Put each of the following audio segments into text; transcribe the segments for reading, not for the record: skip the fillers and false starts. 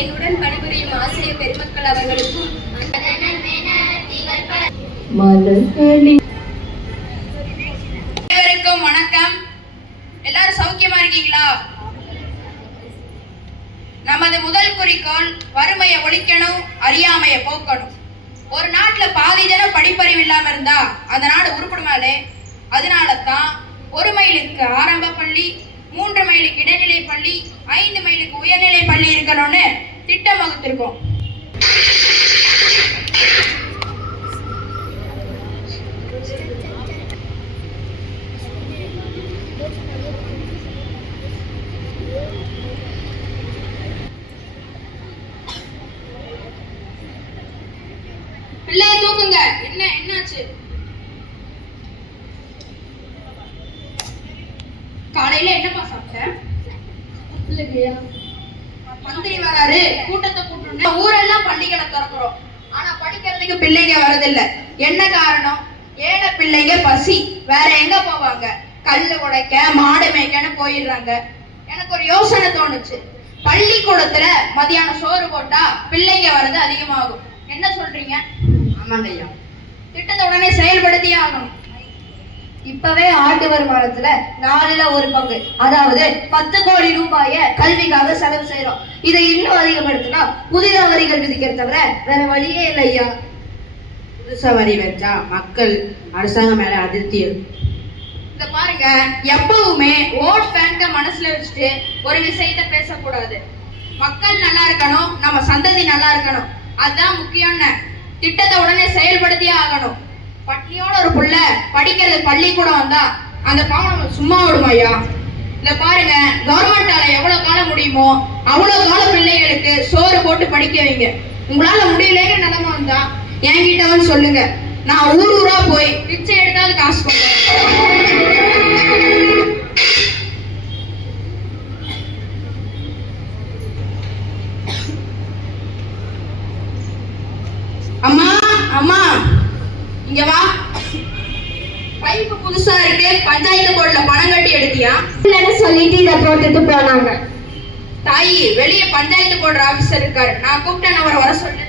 என்னுடன் பணிபுரியும் ஆசிரியர் பெருமக்கள் அவர்களுக்கும் அனைவருக்கும் வணக்கம். எல்லாரும் சௌக்கியமா இருக்கீங்களா? நமது முதல் குறிக்கோள் வறுமையை ஒழிக்கணும், அறியாமையை போக்கணும். ஒரு நாட்டுல பாதி ஜனம் படிப்பறிவு இல்லாம இருந்தா அந்த நாடு உருப்படுமாலே. அதனாலதான் 1 மைலுக்கு ஆரம்ப பள்ளி, 3 மைலுக்கு இடைநிலை பள்ளி, 5 மைலுக்கு உயர்நிலை பள்ளி இருக்கணும்னு திட்டம் வகுத்திருக்கோம். பிள்ளைய தூக்குங்க. என்னாச்சு? காலையில என்னப்பா சாப்பிட்ட? மந்திரி வராரு, கூட்டத்தை கூட்டணும். ஊரெல்லாம் பள்ளிகளை திறக்கிறோம், ஆனா படிக்கிறதுக்கு பிள்ளைங்க வரதில்லை. என்ன காரணம்? ஏழை பிள்ளைங்க பசி, வேற எங்க போவாங்க? கல்லு உடைக்க, மாடு மேய்க்கன்னு போயிடுறாங்க. எனக்கு ஒரு யோசனை தோணுச்சு. பள்ளிக்கூடத்துல மதியானம் சோறு போட்டா பிள்ளைங்க வர்றது அதிகமாகும். என்ன சொல்றீங்க? ஆமாங்க ஐயா, திட்டத்தை உடனே செயல்படுத்தியே ஆகணும். இப்பவே ஆண்டு வருமானத்துல 4ல் 1 பங்கு, அதாவது 10 கோடி ரூபாயை கல்விக்காக செலவு செய்யறோம். இதை இன்னும் அதிகப்படுத்தினா புதிய வரிகள் விதிக்கிற தவிர வேற வழியே இல்லை ஐயா. புதுசா வரி வச்சா மக்கள் அரசாங்கம் மேல அதிருப்தி. இத பாருங்க, எப்பவுமே ஓட் பேங்க மனசுல வச்சுட்டு ஒரு விஷயத்த பேசக்கூடாது. மக்கள் நல்லா இருக்கணும், நம்ம சந்ததி நல்லா இருக்கணும், அதுதான் முக்கியம். திட்டத்தை உடனே செயல்படுத்தியே ஆகணும். பட்டினியோட ஒரு புள்ள படிக்கிறது பள்ளிக்கூடம் வந்தா அந்த பாவம் சும்மா விடுமாயா? இத பாருங்க, கவர்மெண்டால எவ்வளவு காலம் முடியுமோ அவ்வளவு காலம் பிள்ளைகளுக்கு சோறு போட்டு படிக்க வைங்க. உங்களால முடியலங்கிற நிலைமை வந்தா என்கிட்ட வந்து சொல்லுங்க. நான் ஊரா போய் பிச்சை எடுத்தாலும் காசு கொடுப்பேன். அம்மா அம்மா இங்க வா. பைப்பு புதுசா இருக்கு, பஞ்சாயத்து போர்டுல பணம் கட்டி எடுத்தியா? இல்லன்னு சொல்லிட்டு இதை போட்டுட்டு போனாங்க. தாயி, வெளியே பஞ்சாயத்து போர்டு ஆபீசர் இருக்காரு, நான் கூப்பிட்டேன், அவரை வர சொல்லு.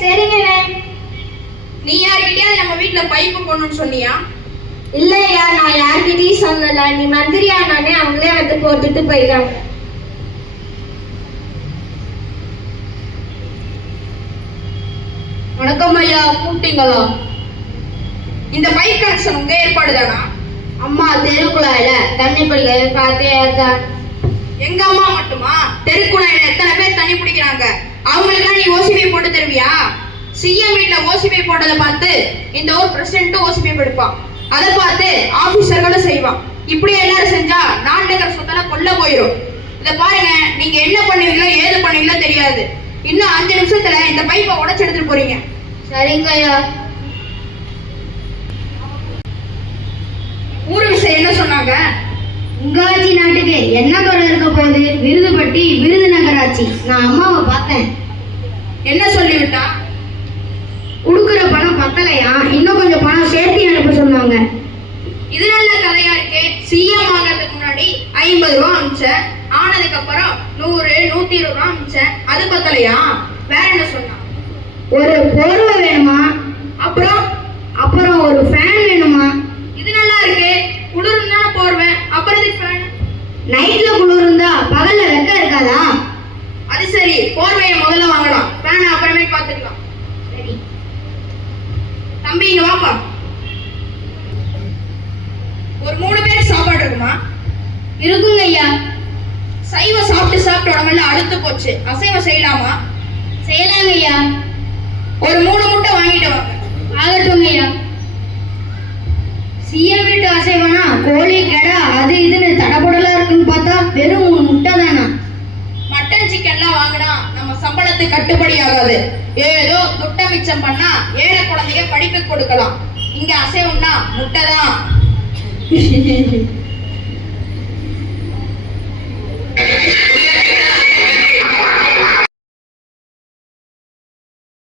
சரிங்கண்ணே. நீ யார்கிட்டயாவது நம்ம வீட்டுல பைப்பு போடணும்னு சொன்னியா? இல்லையா, நான் யார்கிட்டயும் சொல்லல. நீ மந்திரி ஆனானே அவங்களே வந்து போட்டுட்டு போயிட்டாங்க. வணக்கம் ஐயா, கூப்பிட்டீங்களா? இந்த பைப் கனெக்ஷன் உங்க ஏற்பாடு தானா? அம்மா தெருக்குழாயில தண்ணி பிள்ளை பார்த்தே. எங்க அம்மா மட்டுமா? தெருக்குழாயில எத்தனை பேர் தண்ணி பிடிக்கிறாங்க? அவங்களுக்கெல்லாம் நீ ஓசிபி போட்டு தருவியா? சிஎம் வீட்டுல ஓசிபி போட்டதை பார்த்து இந்த ஊர் பிரசிடென்ட்டும் ஓசிபி எடுப்பான், அதை பார்த்து ஆபீசர்களும் செய்வான். இப்படி எல்லாரும் செஞ்சா நாட்டுக்கிற சொத்தெல்லாம் கொல்ல போயிடும். இத பாருங்க, நீங்க என்ன பண்ணுவீங்களோ ஏது பண்ணுவீங்களோ தெரியாது. இன்னும் 5 நிமிஷத்துல இந்த பைப்பை உடைச்சு எடுத்துட்டு போறீங்க. சரிங்க ஐயா. ஊரு விஷயம் என்ன சொன்னாங்க? உங்காட்சி நாட்டுக்கு என்ன குறை இருக்க போகுது? விருதுபட்டி விருதுநகராட்சி. நான் அம்மாவை பார்த்தேன். என்ன சொல்லிவிட்டா? கொடுக்குற பணம் பத்தலையா, இன்னும் கொஞ்சம் பணம் சேர்த்து அனுப்ப சொன்னாங்க. இது நல்ல கதையா இருக்கே. சிஎம் ஆகிறதுக்கு முன்னாடி 50 ரூபா அனுப்பிச்சேன், ஆனதுக்கு அப்புறம் 100, 120 ரூபா அனுப்பிச்சேன், அது பத்தலையா? வேற என்ன சொன்னா? ஒரு போர்வை வேணுமா, அப்புறம் ஒரு ஃபேன் வேணுமா. இது நல்லா இருக்கு. குளிர்னா போர்வேன், அப்புறம் ஃபேன். நைட்ல குளிர் இருந்தா பகல்ல வெக்க இருக்காதா? அது சரி, போர்வையை முதல்ல வாங்கலாம், ஃபேன் அப்புறமே பார்த்துக்கலாம். சரி தம்பி, இங்க வாப்பா. ஒரு 3 பேருக்கு சாப்பாடு இருக்குமா? இருக்குங்க ஐயா. சைவம் சாப்பிட்டு உடம்பெல்லாம் அழுத்து போச்சு, அசைவம் செய்யலாமா? செய்யலாங்க ஐயா. ஒரு 3 முட்டை வாங்கிட்டு வாங்க. ஆகட்டும் ஐயா. சிஎம் வீட்டு அசைவனா கோழி கடை அது இதுன்னு தடபுடலா இருக்குன்னு பார்த்தா வெறும் 3 முட்டை தானா? மட்டன் சிக்கன்லாம் வாங்கினா நம்ம சம்பளத்துக்கு கட்டுப்படி ஆகாது. ஏதோ துட்ட மிச்சம் பண்ணா ஏழை குழந்தைங்க படிப்பு கொடுக்கலாம். இங்க அசைவம்னா முட்டை தான்.